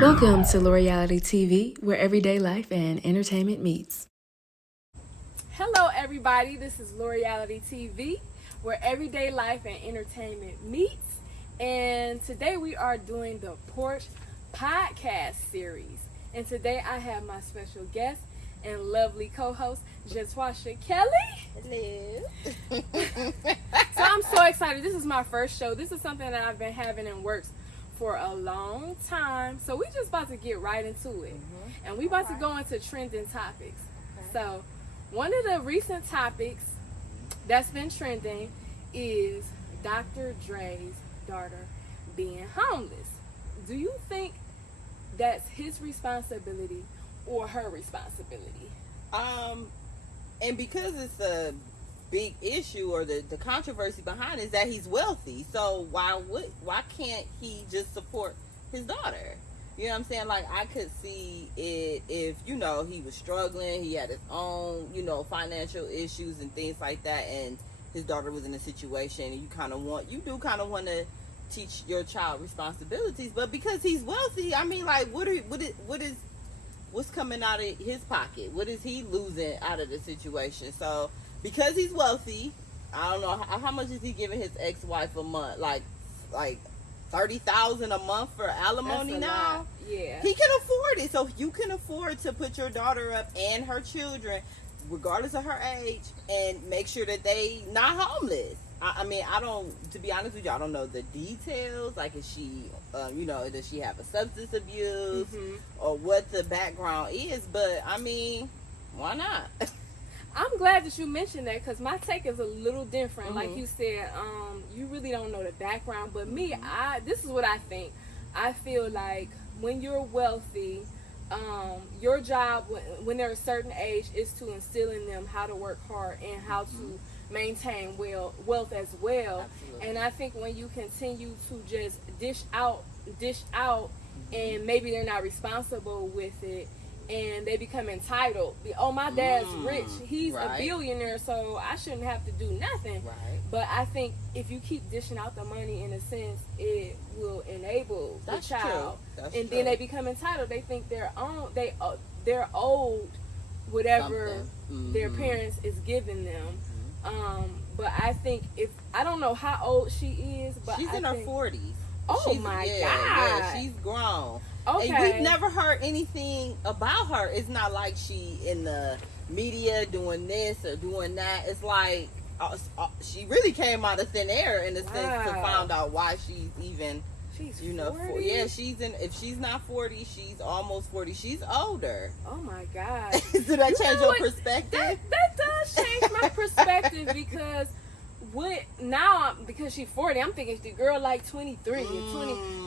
Welcome to LoREALityTV, where everyday life and entertainment meets. Hello everybody, this is LoREALityTV, where everyday life and entertainment meets. And today we are doing the Porch Podcast series. And today I have my special guest and lovely co-host, Jatwasha Kelly. Hello. So I'm so excited. This is my first show. This is something that I've been having in works for a long time. So we just about to get right into it. And we about to go into trending topics. So one of the recent topics that's been trending is Dr. Dre's daughter being homeless. Do you think that's his responsibility or her responsibility? And because it's a big issue, or the controversy behind it is that he's wealthy. So why can't he just support his daughter? You know what I'm saying? Like, I could see it if, he was struggling, he had his own, financial issues and things like that, and his daughter was in a situation, and you do kind of want to teach your child responsibilities. But because he's wealthy, I mean, like, what's coming out of his pocket? What is he losing out of the situation? So because he's wealthy, I don't know how much is he giving his ex-wife a month, like $30,000 a month for alimony now. Lot. Yeah, he can afford it. So you can afford to put your daughter up and her children, regardless of her age, and make sure that they not homeless. I mean, to be honest with you, I don't know the details. Like, is she, does she have a substance abuse, or what the background is? But I mean, why not? I'm glad that you mentioned that, because my take is a little different. Like you said, you really don't know the background. But me, this is what I think. I feel like when you're wealthy, your job when they're a certain age is to instill in them how to work hard and how to maintain wealth as well. Absolutely. And I think when you continue to just dish out, and maybe they're not responsible with it, and they become entitled. Oh, my dad's rich. He's a billionaire, so I shouldn't have to do nothing. Right. But I think if you keep dishing out the money, in a sense, it will enable the child. And then they become entitled. They think they're owed whatever their parents is giving them. But I think I don't know how old she is, but she's in her 40s. Oh, my God. Yeah, she's grown. Okay. And we've never heard anything about her. It's not like she in the media doing this or doing that. It's like she really came out of thin air, in a sense, to find out why she's even. She's 40? If she's not 40, she's almost 40. She's older. Oh my God. Did that change your perspective? That does change my perspective, because because she's 40, I'm thinking the girl like 23 or 20,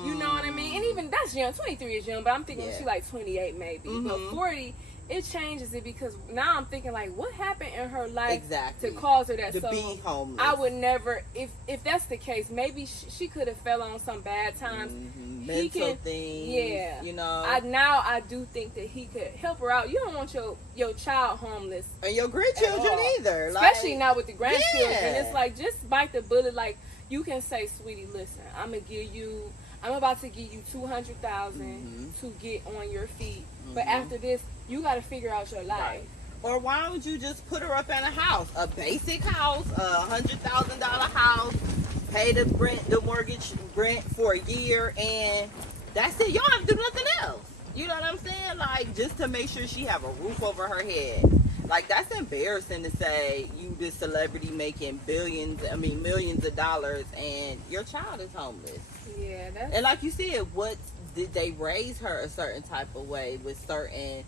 you know what I mean? And even that's young. 23 is young, but I'm thinking she like 28 maybe. But 40, it changes it, because now I'm thinking, like, what happened in her life to cause her that? To be homeless. I would never, if that's the case, maybe she could have fell on some bad times. Mental things. I do think that he could help her out. You don't want your child homeless, and your grandchildren either, especially not with the grandchildren. It's like, just bite the bullet. Like, you can say, sweetie, listen, I'm about to give you $200,000 to get on your feet, but after this, you got to figure out your life. Or why don't you just put her up in a house, a basic house, a $100,000 house, pay the mortgage rent for a year, and that's it. You don't have to do nothing else. You know what I'm saying? Like, just to make sure she have a roof over her head. Like, that's embarrassing to say you this celebrity making millions of dollars, and your child is homeless. Yeah, and like you said, did they raise her a certain type of way with certain,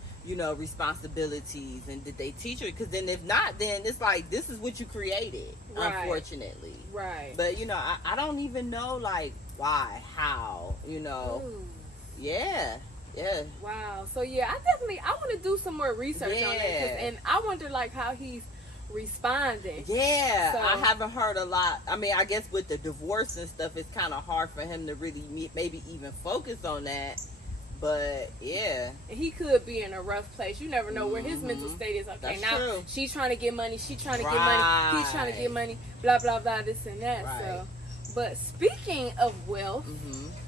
responsibilities, and did they teach her? Because then if not, then it's like, this is what you created, unfortunately. Right. But, I don't even know, like, why, how, Ooh. Yeah. Wow. So, I want to do some more research on that, and I wonder, like, how he's responding. Yeah, so, I haven't heard a lot. I mean, I guess with the divorce and stuff, it's kind of hard for him to really maybe even focus on that. But yeah, he could be in a rough place. You never know where his mental state is. Okay, that's now true. She's trying to get money. She's trying to get money. He's trying to get money. Blah blah blah. This and that. Right. So, But speaking of wealth,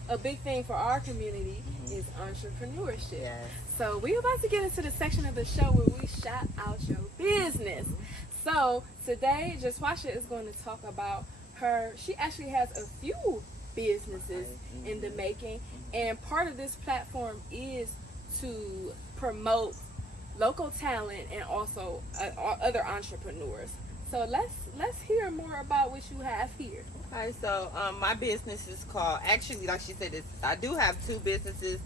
a big thing for our community is entrepreneurship. Yes. So we're about to get into the section of the show where we shout out your business. So today, Just Watch It is going to talk about her. She actually has a few businesses in the making, and part of this platform is to promote local talent and also other entrepreneurs. So let's hear more about what you have here. Okay, so my business is called, actually, like she said, I do have two businesses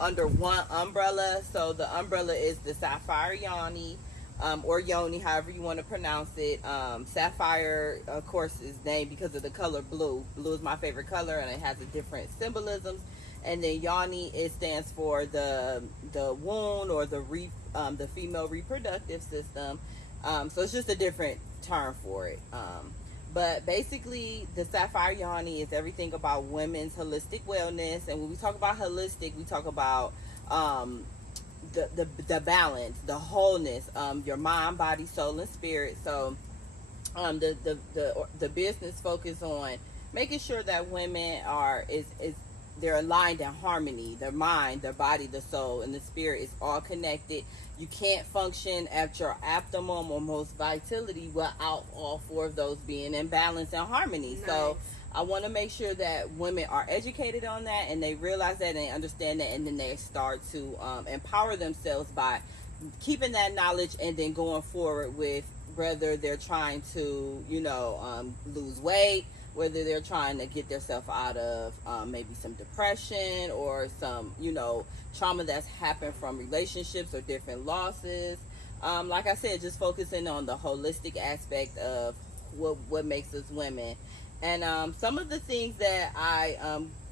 under one umbrella. So the umbrella is the Sapphire Yoni, or Yoni, however you want to pronounce it. Sapphire, of course, is named because of the color blue. Blue is my favorite color, and it has a different symbolisms. And then Yoni, it stands for the womb, or the female reproductive system. So it's just a different term for it. But basically, the Sapphire Yoni is everything about women's holistic wellness. And when we talk about holistic, we talk about the balance, the wholeness, your mind, body, soul, and spirit. So the business focus on making sure that women they're aligned in harmony. Their mind, their body, the soul, and the spirit is all connected. You can't function at your optimum or most vitality without all four of those being in balance and harmony. Nice. So I want to make sure that women are educated on that, and they realize that and they understand that, and then they start to empower themselves by keeping that knowledge and then going forward with whether they're trying to, lose weight, whether they're trying to get themselves out of maybe some depression or some, trauma that's happened from relationships or different losses. Like I said, just focusing on the holistic aspect of what makes us women. And some of the things that I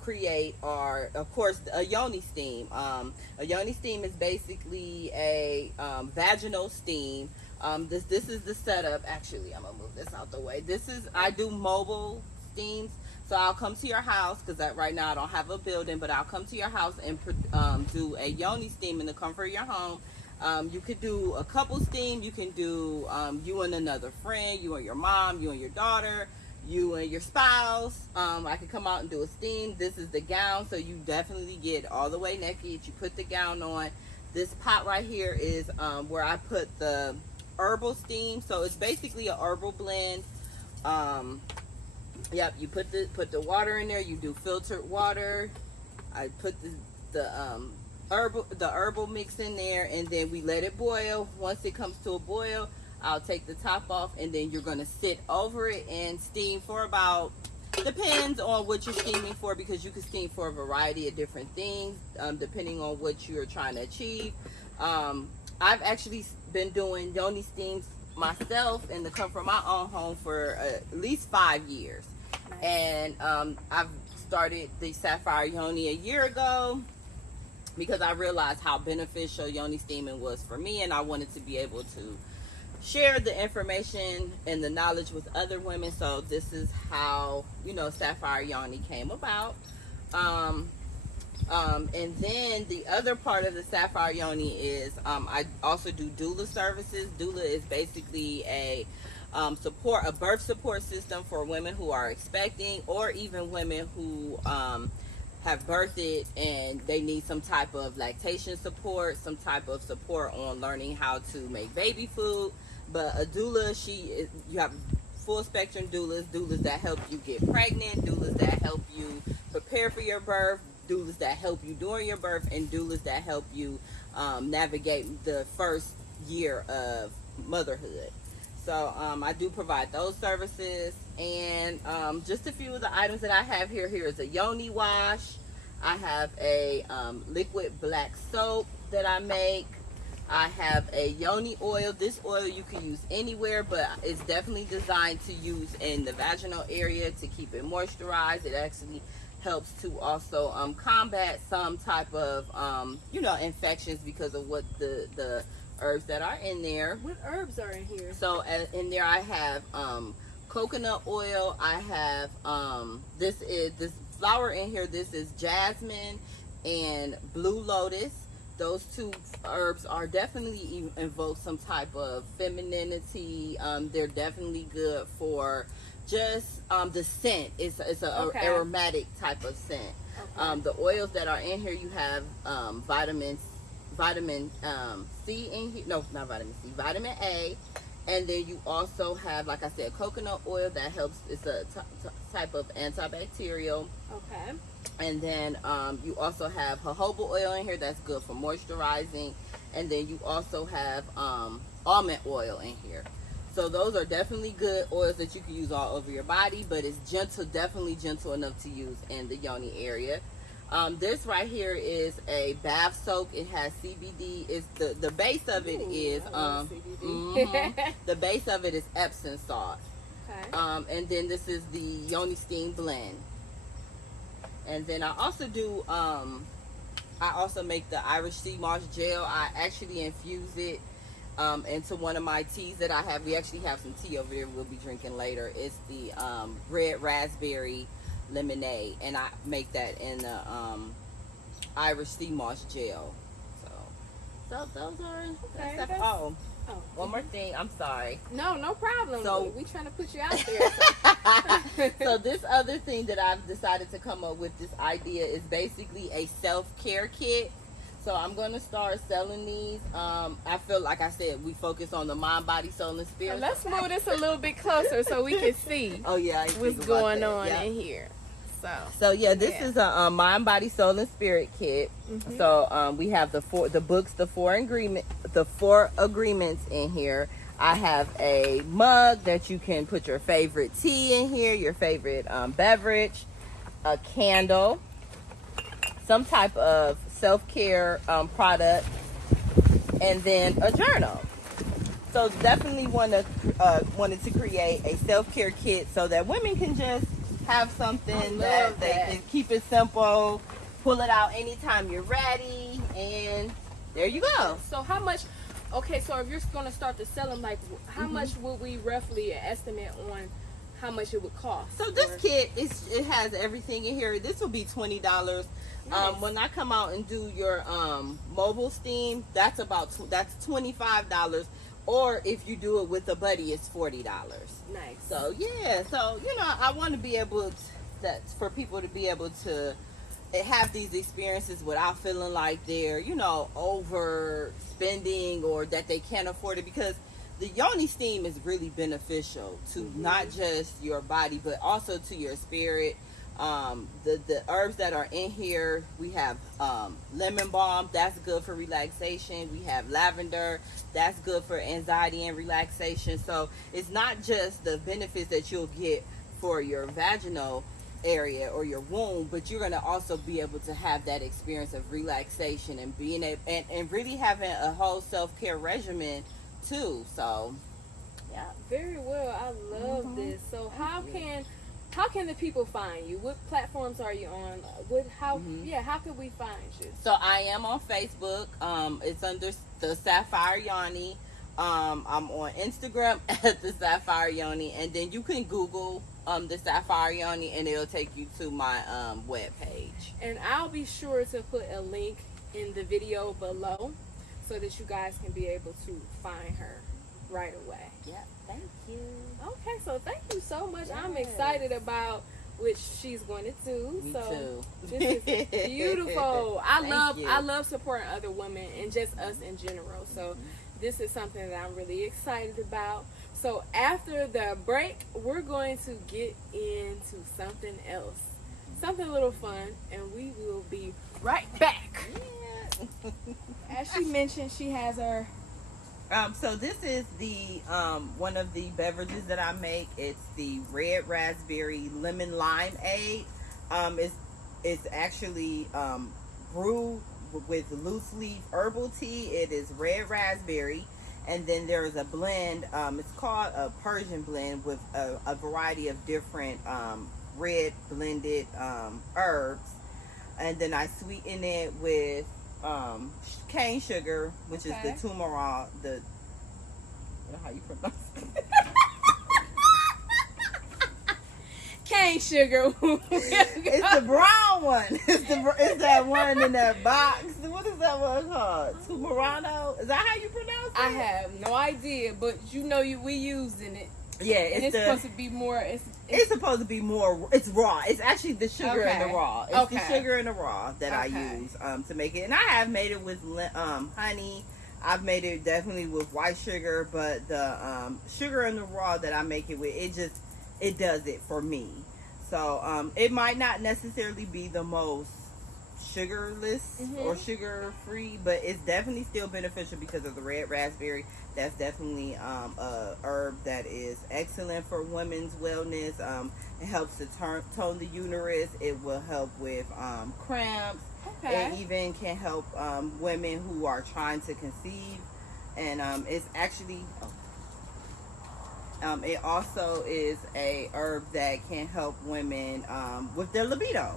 create are, of course, a yoni steam. A yoni steam is basically a vaginal steam. This is the setup. Actually, I'm gonna move this out the way. I do mobile steams. So I'll come to your house, because right now I don't have a building, but I'll come to your house and do a yoni steam in the comfort of your home. You could do a couple steam. You can do you and another friend, you and your mom, you and your daughter, you and your spouse. I could come out and do a steam. This is the gown, so you definitely get all the way naked. You put the gown on. This pot right here is where I put the herbal steam. So it's basically a herbal blend. Yep, you put the water in there. You do filtered water. I put the herbal mix in there, and then we let it boil. Once it comes to a boil, I'll take the top off, and then you're gonna sit over it and steam for about, depends on what you're steaming for, because you can steam for a variety of different things, depending on what you're trying to achieve. I've actually been doing yoni steams myself in the comfort of my own home for at least 5 years. And I've started the Sapphire Yoni a year ago because I realized how beneficial yoni steaming was for me, and I wanted to be able to share the information and the knowledge with other women. So this is how, Sapphire Yoni came about. And then the other part of the Sapphire Yoni is I also do doula services. Doula is basically a birth support system for women who are expecting, or even women who have birthed and they need some type of lactation support, some type of support on learning how to make baby food. But a doula, you have full spectrum doulas that help you get pregnant, doulas that help you prepare for your birth, doulas that help you during your birth, and doulas that help you navigate the first year of motherhood. So I do provide those services. And just a few of the items that I have here is a yoni wash. I have a liquid black soap that I make. I have a yoni oil. This oil you can use anywhere, but it's definitely designed to use in the vaginal area to keep it moisturized. It actually helps to also combat some type of infections because of what the herbs that are in there. What herbs are in here? So in there I have coconut oil. I have this flower in here. This is jasmine and blue lotus. Those two herbs are definitely invoke some type of femininity. They're definitely good for just the scent. It's a Okay. aromatic type of scent. Okay. The oils that are in here, you have vitamin C in here. No, not vitamin C. Vitamin A. And then you also have, like I said, coconut oil that helps. It's a type of antibacterial. Okay. And then you also have jojoba oil in here that's good for moisturizing. And then you also have almond oil in here. So those are definitely good oils that you can use all over your body, but it's gentle, definitely gentle enough to use in the yoni area. This right here is a bath soak. It has CBD. It's the base of it is the base of it is Epsom salt. Okay. And then this is the yoni steam blend. And then I also do I also make the Irish sea moss gel. I actually infuse it into one of my teas that I have. We actually have some tea over there we'll be drinking later. It's the red raspberry lemonade, and I make that in the Irish sea moss gel. So those are Okay, that's, that's- oh, Oh. one more thing. I'm sorry. No problem. So- we trying to put you out there. So this other thing that I've decided to come up with, this idea, is basically a self-care kit. So I'm going to start selling these. I feel like I said, we focus on the mind, body, soul, and spirit. Let's move this a little bit closer so we can see Oh yeah, I what's think about going that. on Yeah. in here. So yeah, this Yeah. is a mind, body, soul, and spirit kit. Mhm. So we have the four agreements in here. I have a mug that you can put your favorite tea in here, your favorite beverage, a candle, some type of self-care product, and then a journal. So definitely wanted to create a self-care kit so that women can just have something that they can keep it simple, pull it out anytime you're ready, and there you go. So how much? Okay, so if you're going to start to sell them, like how much would we roughly estimate on how much it would cost? So this kit it has everything in here. This will be $20. Nice. When I come out and do your mobile steam, that's that's $25. Or if you do it with a buddy, it's $40. Nice. So yeah, so I want to be able for people to be able to have these experiences without feeling like they're overspending or that they can't afford it, because the yoni steam is really beneficial to not just your body but also to your spirit. The herbs that are in here, we have lemon balm, that's good for relaxation. We have lavender, that's good for anxiety and relaxation. So it's not just the benefits that you'll get for your vaginal area or your womb, but you're going to also be able to have that experience of relaxation and being and really having a whole self-care regimen too. So yeah. Very well. I love this. So how can the people find you? What platforms are you on? How can we find you? So I am on Facebook. It's under the Sapphire Yoni. I'm on Instagram at the Sapphire Yoni, and then you can Google the Sapphire Yoni, and it'll take you to my web page. And I'll be sure to put a link in the video below so that you guys can be able to find her right away. Yeah, thank you. Okay, so thank you so much. I'm Yes. excited about what she's going to do. Me so too. this is beautiful. Thank you. I love supporting other women and just us in general. So this is something that I'm really excited about. So after the break, we're going to get into something else, something a little fun, and we will be right back. Yeah. As she mentioned, she has her. So this is the one of the beverages that I make. It's the red raspberry lemon limeade. It's actually brewed with loose leaf herbal tea. It is red raspberry, and then there is a blend. It's called a Persian blend with a variety of different red blended herbs, and then I sweeten it with cane sugar, which is the turmeric. How you pronounce it? Cane sugar. It's the brown one. It's that one in that box. What is that one called? Turmeric? Is that how you pronounce it? I have no idea, but we using it. Yeah, and it's supposed to be more. It's supposed to be more. It's raw. It's actually the sugar in the raw. It's the sugar in the raw that I use to make it, and I have made it with honey. I've made it definitely with white sugar, but the sugar in the raw that I make it with, it does it for me. So it might not necessarily be the most sugarless or sugar free, but it's definitely still beneficial because of the red raspberry. That's definitely a herb that is excellent for women's wellness. It helps to tone the uterus. It will help with cramps. It even can help women who are trying to conceive, and it's actually it also is a herb that can help women with their libido.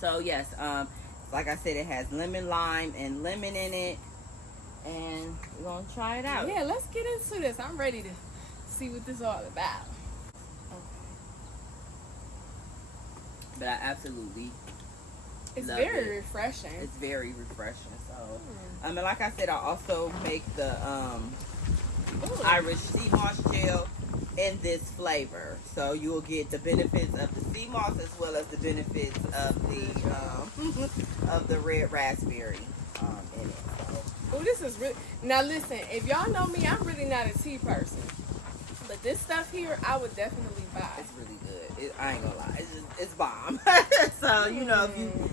So yes, like I said, it has lemon, lime, and lemon in it, and we're gonna try it out. Yeah, let's get into this. I'm ready to see what this is all about. But I absolutely it's love very refreshing. It's very refreshing. So, and like I said, I also make the Irish sea moss gel in this flavor, so you'll get the benefits of the sea moss as well as the benefits of the red raspberry in it. So. Oh, this is really. Now listen, if y'all know me, I'm really not a tea person, but this stuff here, I would definitely buy. It's really good. I ain't gonna lie, it's bomb. So you know,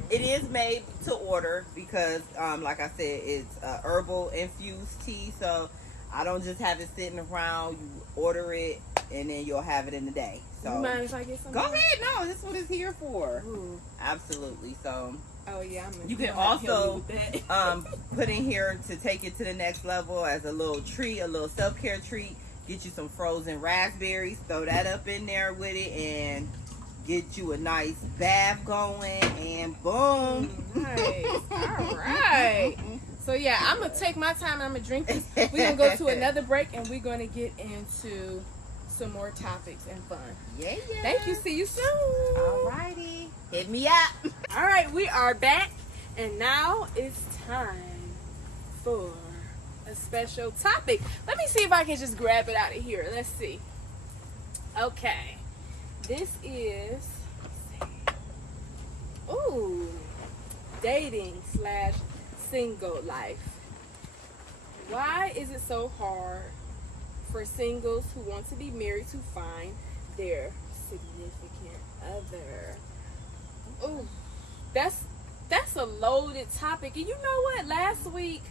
it is made to order because, like I said, it's herbal infused tea. So I don't just have it sitting around. You order it, and then you'll have it in the day. So you mind if I get some? Go ahead. No, this is what it's here for. Ooh. Absolutely. So. Oh yeah, you can also put in here to take it to the next level as a little treat, a little self-care treat. Get you some frozen raspberries, throw that up in there with it, and get you a nice bath going, and boom. Nice. All right. So yeah, I'm gonna take my time and I'm gonna drink this. We're gonna go to another break and we're gonna get into some more topics and fun. Yeah. Thank you. See you soon. Alrighty. Hit me up. All right, we are back, and now it's time for a special topic. Let me see if I can just grab it out of here. Let's see. Okay. This is, dating/single life. Why is it so hard for singles who want to be married to find their significant other? Oh, that's a loaded topic. And you know what? Last week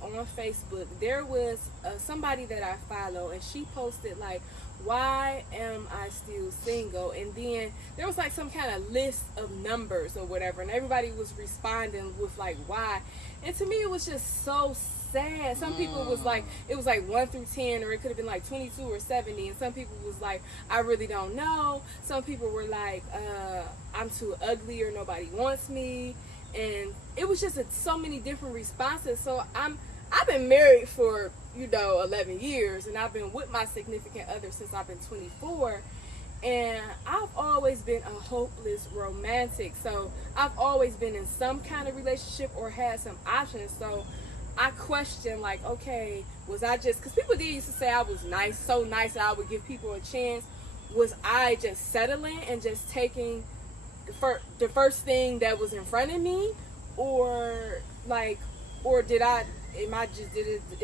on Facebook, there was somebody that I follow, and she posted like, why am I still single? And then there was like some kind of list of numbers or whatever, and everybody was responding with like, why? And to me, it was just so sad. Some people was like, it was like 1 through 10, or it could have been like 22 or 70. And some people was like, I really don't know. Some people were like, I'm too ugly, or nobody wants me. And it was just so many different responses. So I've been married for 11 years, and I've been with my significant other since I've been 24. And I've always been a hopeless romantic. So I've always been in some kind of relationship or had some options. So I question, like, okay, was I just, because people did used to say I was nice, so nice that I would give people a chance. Was I just settling and just taking the first thing that was in front of me? Or is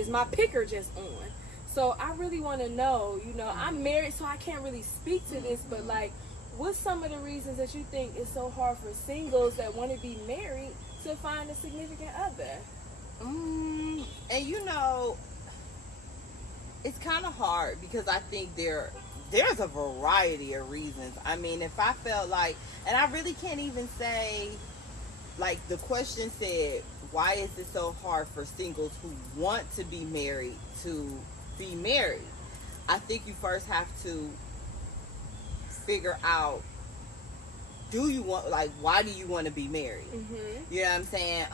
my picker just on? So I really want to know, I'm married, so I can't really speak to this, but like, what's some of the reasons that you think it's so hard for singles that want to be married to find a significant other? And it's kind of hard because I think there's a variety of reasons. I mean, if I felt like, and I really can't even say, like the question said, why is it so hard for singles who want to be married to be married? I think you first have to figure out, why do you want to be married? Mm-hmm. You know what I'm saying?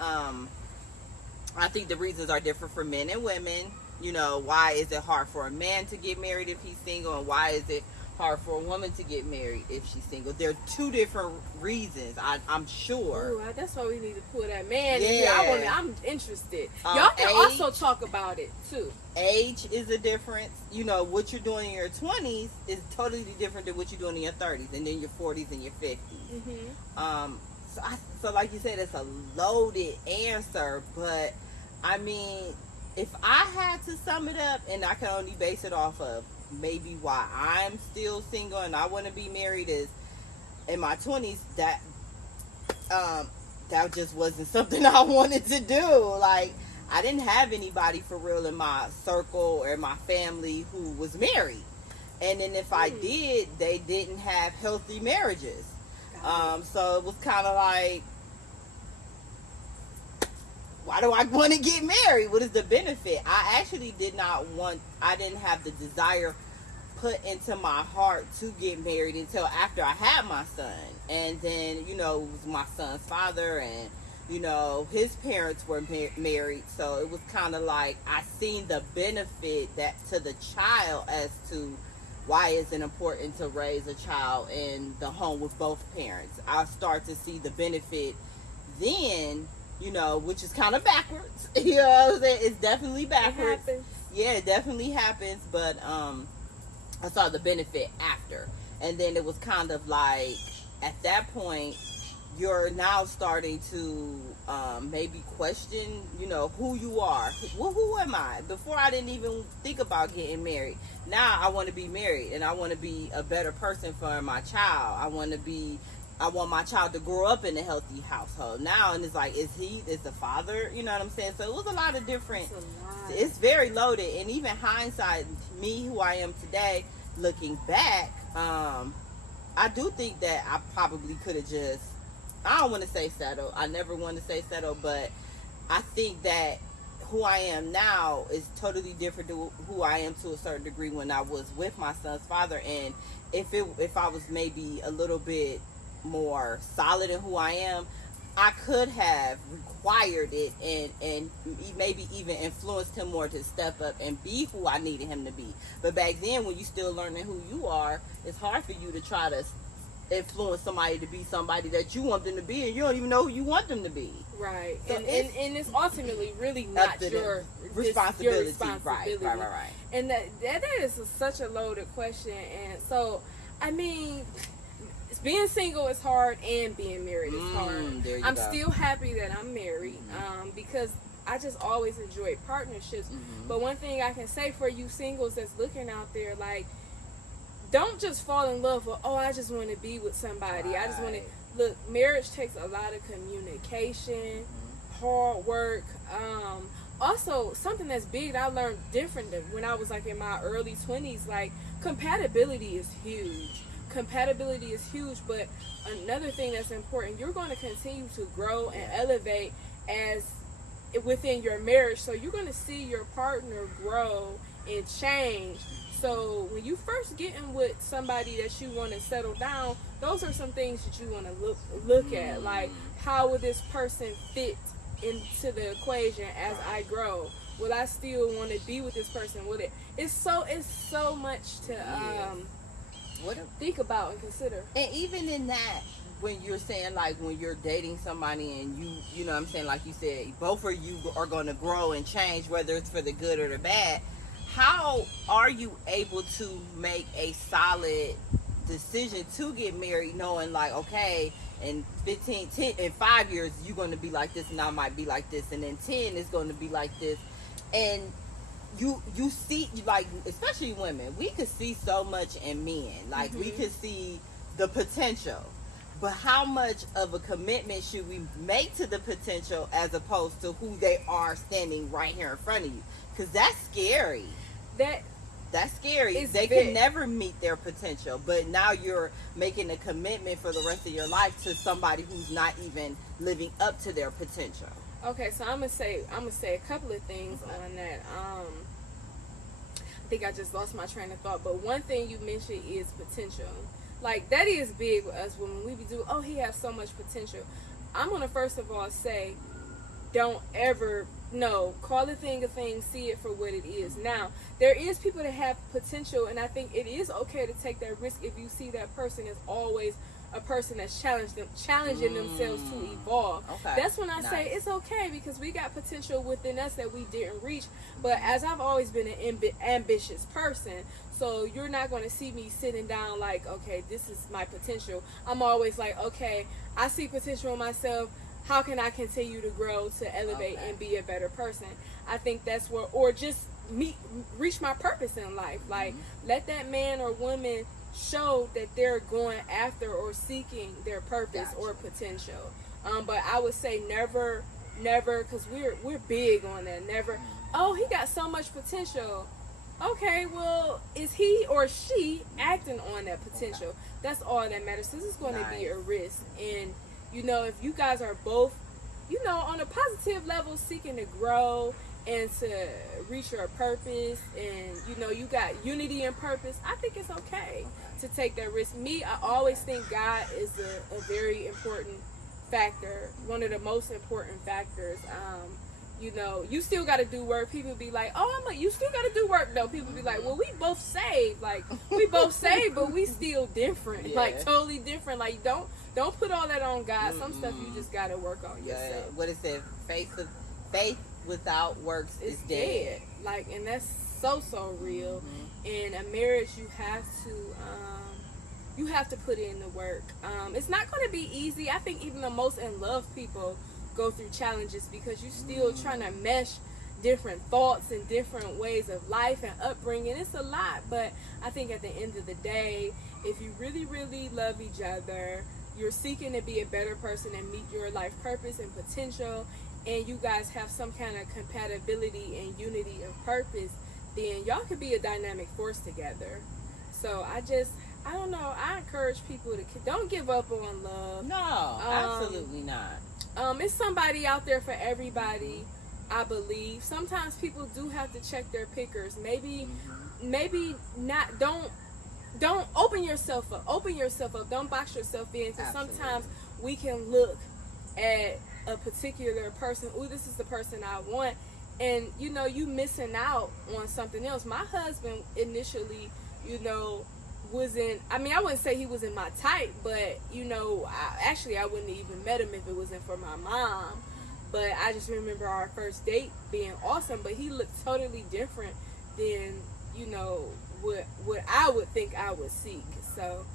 I think the reasons are different for men and women. Why is it hard for a man to get married if he's single, and why is it hard for a woman to get married if she's single. There are two different reasons, I'm sure. Ooh, that's why we need to pull that man in Yeah. here. I'm interested. Y'all can also Age. talk about it too. Age is a difference. You know, what you're doing in your 20s is totally different than what you're doing in your 30s and then your 40s and your 50s. Mm-hmm. So like you said, it's a loaded answer, but I mean, if I had to sum it up, and I can only base it off of maybe why I'm still single and I want to be married, is in my 20s that just wasn't something I wanted to do. Like, I didn't have anybody for real in my circle or my family who was married, and then if I did, they didn't have healthy marriages. So it was kind of like, why do I want to get married? What is the benefit? I actually didn't have the desire put into my heart to get married until after I had my son. And then, you know, it was my son's father, and, you know, his parents were married. So it was kind of like I seen the benefit that to the child as to why is it important to raise a child in the home with both parents. I'll start to see the benefit then, you know, which is kind of backwards. You know what I'm saying? It's definitely backwards. It happens. Yeah, it definitely happens, but I saw the benefit after. And then it was kind of like, at that point, you're now starting to maybe question, you know, who you are. Who am I? Before, I didn't even think about getting married. Now I want to be married, and I want to be a better person for my child. I want my child to grow up in a healthy household now. And it's like, is the father, you know what I'm saying? So it was a lot of different, it's very loaded. And even hindsight, me who I am today, looking back, I do think that I probably could have just, I don't want to say settle. I never want to say settle, but I think that who I am now is totally different to who I am to a certain degree when I was with my son's father. And if I was maybe a little bit more solid in who I am, I could have required it and maybe even influenced him more to step up and be who I needed him to be. But back then, when you're still learning who you are, it's hard for you to try to influence somebody to be somebody that you want them to be, and you don't even know who you want them to be. Right. So and it's ultimately really not your responsibility. Responsibility. Right. And that is such a loaded question. And so, I mean, being single is hard and being married is hard. I'm still happy that I'm married, because I just always enjoyed partnerships. But one thing I can say for you singles that's looking out there, like, don't just fall in love with, I just want to be with somebody. Right. I just want to, look, marriage takes a lot of communication, hard work. Also, something that's big that I learned different than when I was like in my early 20s, like, compatibility is huge. Compatibility is huge, but another thing that's important, you're going to continue to grow and elevate as within your marriage. So you're going to see your partner grow and change. So when you first get in with somebody that you want to settle down, those are some things that you want to look at. Like, how will this person fit into the equation as I grow? Will I still want to be with this person? It's so much to think about and consider. And even in that, when you're saying, like, when you're dating somebody and you know what I'm saying, like you said, both of you are going to grow and change, whether it's for the good or the bad. How are you able to make a solid decision to get married, knowing, like, okay, in 5 years you're going to be like this, and I might be like this, and then 10 is going to be like this, and you see, like, especially women, we could see so much in men, like, we could see the potential, but how much of a commitment should we make to the potential as opposed to who they are standing right here in front of you? Because that's scary. That's scary. They can never meet their potential, but now you're making a commitment for the rest of your life to somebody who's not even living up to their potential. Okay, so I'm gonna say a couple of things on that. I think I just lost my train of thought, but one thing you mentioned is potential. Like, that is big with us when we do. Oh, he has so much potential. I'm gonna first of all say, don't ever no, call a thing, see it for what it is. Now, there is people that have potential, and I think it is okay to take that risk if you see that person is always a person that's challenging themselves to evolve. Okay. That's when I say it's okay, because we got potential within us that we didn't reach. But as I've always been an ambitious person, so you're not going to see me sitting down like, okay, this is my potential. I'm always like, okay, I see potential in myself. How can I continue to grow, to elevate, and be a better person? I think that's where, or just reach my purpose in life. Like, let that man or woman show that they're going after or seeking their purpose or potential. But I would say never, because we're big on that. Never, oh, he got so much potential. Okay, well, is he or she acting on that potential? That's all that matters. This is going to be a risk. And, you know, if you guys are both, you know, on a positive level seeking to grow and to reach your purpose, and, you know, you got unity and purpose, I think it's okay to take that risk. I always think God is a very important factor, one of the most important factors. You know, you still got to do work. People be like, oh, you still got to do work, though. People be like, well, we both saved. Like, we both saved, but we still different. Yeah. Like, totally different. Like, don't put all that on God. Some stuff you just got to work on yourself. What it said, faith without works is dead. Like, and that's so real. In a marriage, you have to put in the work. It's not going to be easy. I think even the most in love people go through challenges, because you're still trying to mesh different thoughts and different ways of life and upbringing. It's a lot, but I think at the end of the day, if you really, really love each other, you're seeking to be a better person and meet your life purpose and potential, and you guys have some kind of compatibility and unity of purpose, then y'all could be a dynamic force together. So I don't know, I encourage people to don't give up on love. No, absolutely not. It's somebody out there for everybody, I believe. Sometimes people do have to check their pickers. Maybe not. Don't open yourself up. Don't box yourself in. Because sometimes we can look at a particular person. Ooh, this is the person I want, and you know, you missing out on something else. My husband initially, you know, I wouldn't say he was in my type, but, you know, I wouldn't have even met him if it wasn't for my mom. But I just remember our first date being awesome, but he looked totally different than, you know, what I would think I would seek. So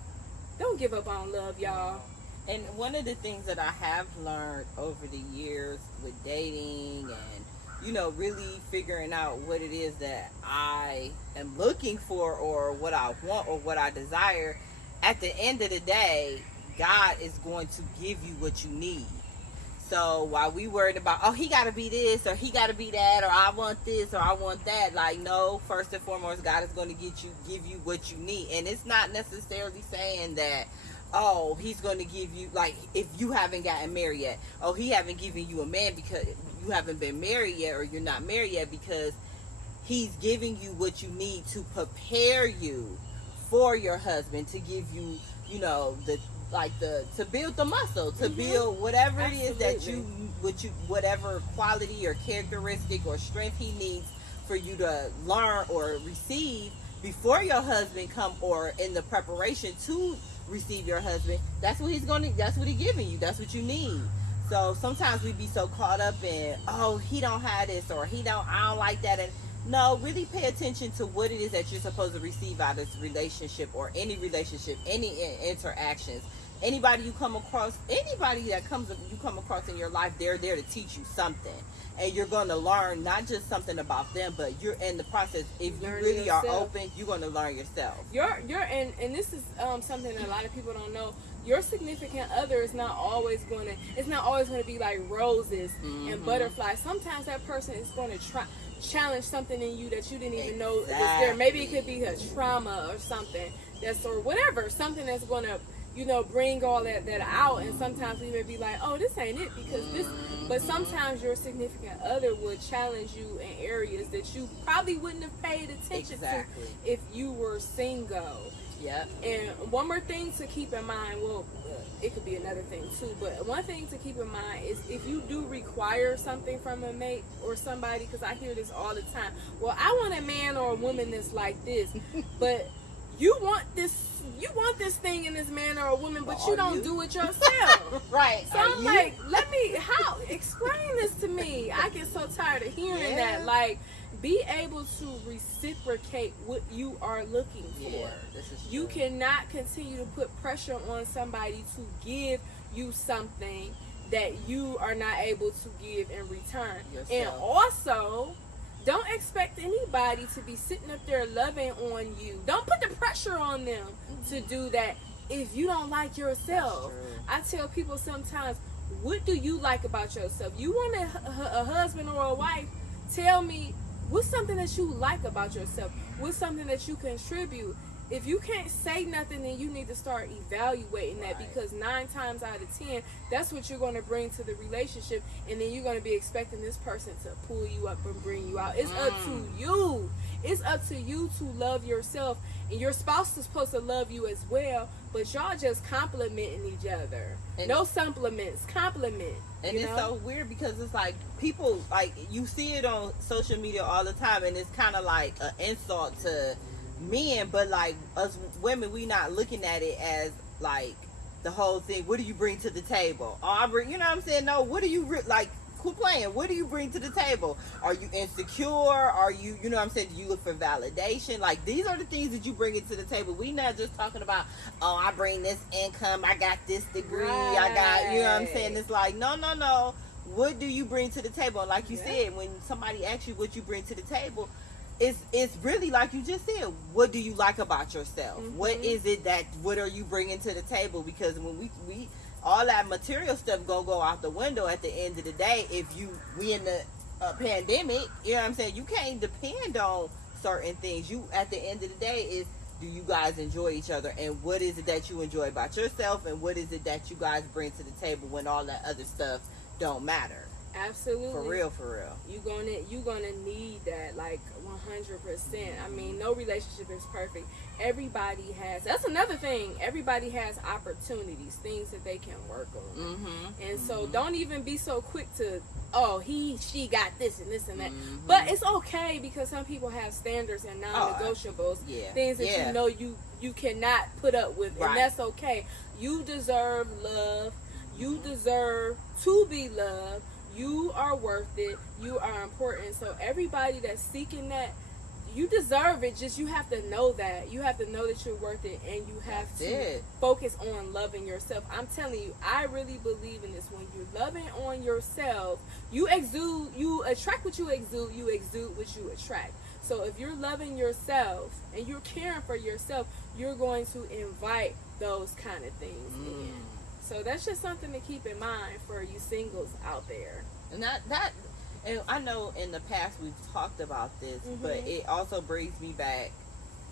don't give up on love, y'all. And one of the things that I have learned over the years with dating and, you know, really figuring out what it is that I am looking for, or what I want, or what I desire, at the end of the day, God is going to give you what you need. So while we worried about, oh, he got to be this, or he got to be that, or I want this, or I want that, like, no, first and foremost, God is going to give you what you need. And it's not necessarily saying that, oh, he's going to give you, like, if you haven't gotten married yet, oh, he haven't given you a man because you haven't been married yet, or you're not married yet, because he's giving you what you need to prepare you for your husband, to give you, you know, to build the muscle, to build whatever it is that whatever quality or characteristic or strength he needs for you to learn or receive before your husband come, or in the preparation to receive your husband. That's what he's giving you. That's what you need. So sometimes we be so caught up in, oh, he don't have this, or I don't like that. And no, really pay attention to what it is that you're supposed to receive out of this relationship, or any relationship, any interactions. Anybody you come across in your life, they're there to teach you something. And you're going to learn not just something about them, but you're in the process. If you really are open, you're going to learn yourself. And this is something that a lot of people don't know. Your significant other is not always going to be like roses and butterflies. Sometimes that person is going to challenge something in you that you didn't even know was there. Maybe it could be a trauma or something or whatever, something that's going to, you know, bring all that out. And sometimes we may be like, oh, this ain't it because this, but sometimes your significant other would challenge you in areas that you probably wouldn't have paid attention to if you were single. Yep. And one more thing to keep in mind, well, it could be another thing too. But one thing to keep in mind is if you do require something from a mate or somebody, because I hear this all the time. Well, I want a man or a woman that's like this, but you want this thing in this man or a woman, but you don't do it yourself. Right. So I'm like, explain this to me. I get so tired of hearing that. Like, be able to reciprocate what you are looking for. Yeah, this is true. You cannot continue to put pressure on somebody to give you something that you are not able to give in return. Yourself. And also, don't expect anybody to be sitting up there loving on you. Don't put the pressure on them to do that if you don't like yourself. I tell people sometimes, what do you like about yourself? You want a husband or a wife? Tell me, what's something that you like about yourself? What's something that you contribute? If you can't say nothing, then you need to start evaluating that, because 9 times out of 10, that's what you're going to bring to the relationship, and then you're going to be expecting this person to pull you up and bring you out. It's up to you. It's up to you to love yourself, and your spouse is supposed to love you as well, but y'all just complimenting each other. And no supplements, compliment. And it's so weird because it's like people, like, you see it on social media all the time, and it's kind of like an insult to men, but like us women, we not looking at it as like the whole thing. What do you bring to the table? Oh, I bring, you know what I'm saying? No, what do you like? Quit playing. What do you bring to the table? Are you insecure? Are you, you know what I'm saying? Do you look for validation? Like, these are the things that you bring into the table. We not just talking about, oh, I bring this income, I got this degree, I got, you know what I'm saying? It's like, no. What do you bring to the table? And like you said, when somebody asks you what you bring to the table, it's really like you just said, what do you like about yourself? What is it what are you bringing to the table? Because when we all that material stuff go out the window at the end of the day. If we in the pandemic, you know what I'm saying, you can't depend on certain things. You, at the end of the day, is, do you guys enjoy each other, and what is it that you enjoy about yourself, and what is it that you guys bring to the table when all that other stuff don't matter? Absolutely. For real. You gonna need that, like, 100%. I mean, no relationship is perfect. Everybody has, that's another thing, everybody has opportunities, things that they can work on. And so don't even be so quick to, oh, she got this and this and that. But it's okay, because some people have standards and non-negotiables, things that you know you cannot put up with, and that's okay. You deserve love. You deserve to be loved. You are worth it. You are important. So everybody that's seeking that, you deserve it. Just, you have to know that. You have to know that you're worth it, and you have to focus on loving yourself. I'm telling you, I really believe in this. When you're loving on yourself, you attract what you exude what you attract. So if you're loving yourself and you're caring for yourself, you're going to invite those kind of things in. So that's just something to keep in mind for you singles out there. And and I know in the past we've talked about this, but it also brings me back.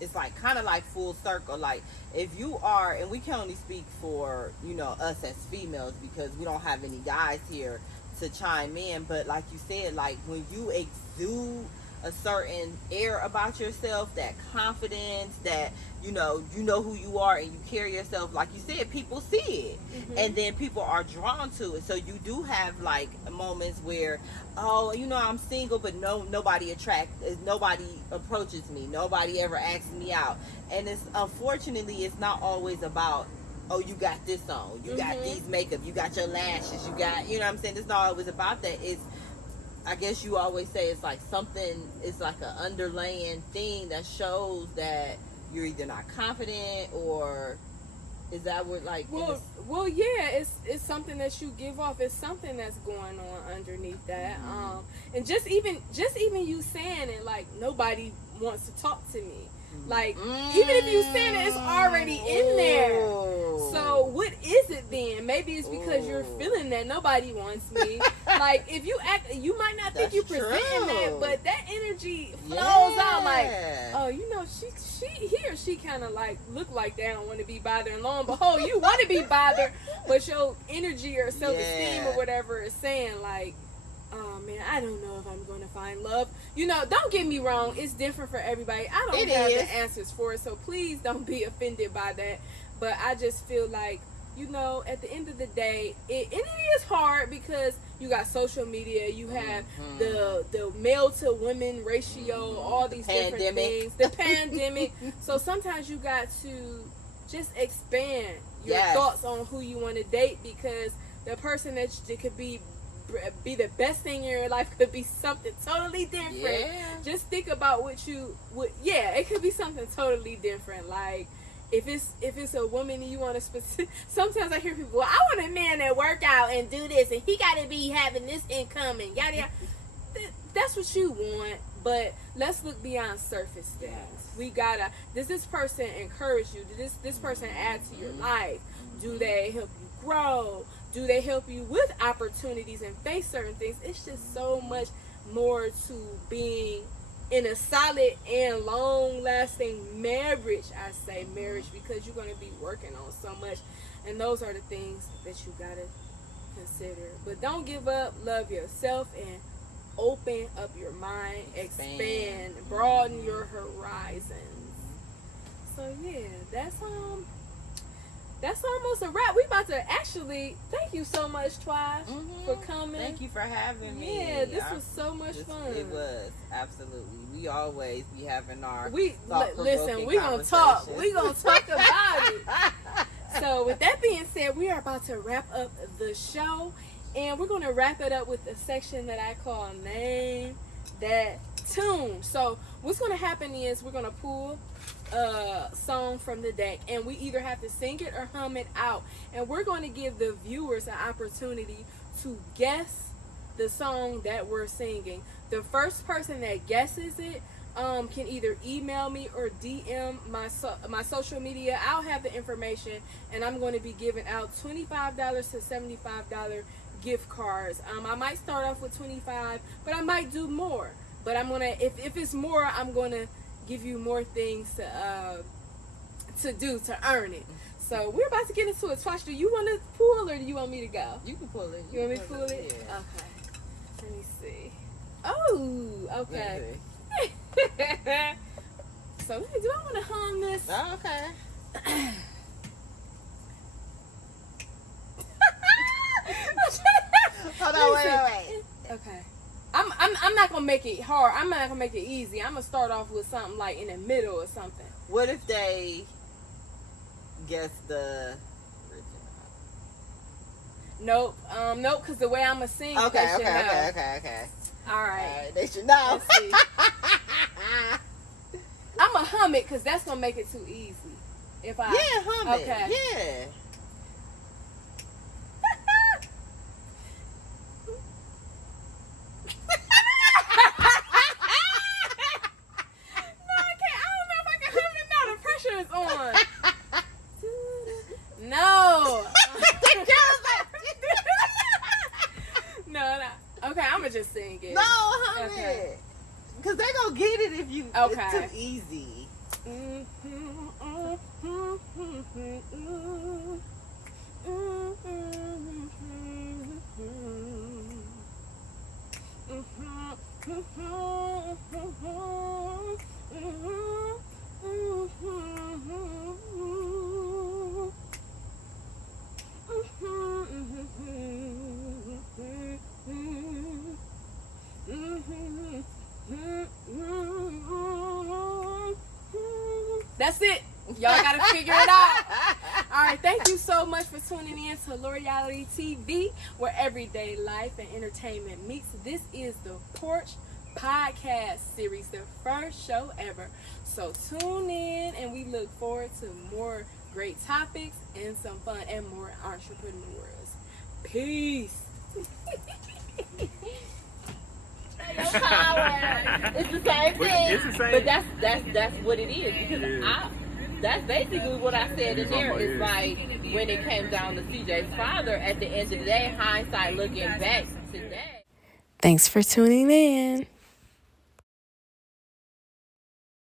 It's like kind of like full circle. Like, if you are, and we can only speak for, you know, us as females, because we don't have any guys here to chime in. But like you said, like, when you exude a certain air about yourself, that confidence, that you know who you are, and you carry yourself, like you said, people see it, and then people are drawn to it. So you do have like moments where, oh, you know, I'm single, but nobody approaches me, nobody ever asks me out. And it's, unfortunately, it's not always about, oh, you got this on, you got these makeup, you got your lashes, you got, you know what I'm saying, it's not always about that. It's, I guess you always say, it's like something, it's like an underlying thing that shows that you're either not confident, or is that what, like, well, yeah, it's something that you give off. It's something that's going on underneath that. And just even you saying it, like, nobody wants to talk to me. Like, even if you saying it, it's already in there. So what is it then? Maybe it's because you're feeling that nobody wants me. Like, if you act, you might not think you presenting that, but that energy flows out. Like, oh, you know, he or she kind of like look like they don't want to be bothered. And lo and behold, you want to be bothered, but your energy or self-esteem or whatever is saying, like, oh man, I don't know if I'm going to find love. You know, don't get me wrong, it's different for everybody. I don't have the answers for it, so please don't be offended by that. But I just feel like, you know, at the end of the day, it is hard because you got social media, you have the male to women ratio, all these different things, the pandemic. So sometimes you got to just expand your thoughts on who you want to date, because the person that could be the best thing in your life could be something totally different. Just think about it could be something totally different. Like if it's a woman and you want to sometimes I hear people, well, I want a man that work out and do this and he got to be having this income and yada yada. That's what you want, but let's look beyond surface things. We gotta, does this person encourage you? Does this person add to your life? Do they help you grow? Do they help you with opportunities and face certain things? It's just so much more to being in a solid and long-lasting marriage. I say marriage because you're going to be working on so much, and those are the things that you got to consider. But don't give up. Love yourself and open up your mind, expand, broaden your horizons. So yeah, that's almost a wrap. We about to actually, thank you so much, Twice, for coming. Thank you for having me. Yeah, this was so much fun. It was, absolutely. We always be having our listen, we gonna talk. We gonna talk about it. So with that being said, we are about to wrap up the show, and we're gonna wrap it up with a section that I call Name That Tune. So what's gonna happen is we're gonna pull a song from the deck, and we either have to sing it or hum it out, and we're going to give the viewers an opportunity to guess the song that we're singing. The first person that guesses it can either email me or DM my social media. I'll have the information, and I'm going to be giving out $25 to $75 gift cards. I might start off with $25, but I might do more. But I'm gonna, if it's more, I'm gonna give you more things to do to earn it. So we're about to get into it. Twash, do you want to pull or do you want me to go? You can pull it. You want me to pull it? Yeah. Okay. Let me see. Oh, okay. So do I want to hum this? Oh, okay. Hold on, wait. Okay. I'm not gonna make it hard. I'm not gonna make it easy. I'm gonna start off with something like in the middle or something. What if they guess the original? Nope, because the way I'm gonna sing, Okay. All right. They should know. Let's see. I'm gonna hum it because that's gonna make it too easy. If I hum it. Okay. Yeah. On. No. No. Okay, I'm gonna just sing it. No, hum it. Because they're gonna get it if you. Okay. It's too easy. That's it. Y'all gotta figure it out. All right, thank you so much for tuning in to LoREALityTV, where everyday life and entertainment meets. This is the Porch Podcast series, the first show ever. So tune in, and we look forward to more great topics and some fun and more entrepreneurs. Peace. It's the same thing. It's the same. But that's what it is, because that's basically what I said in there. It's like when it came down to CJ's father, at the end of the day, hindsight looking back today. Thanks for tuning in.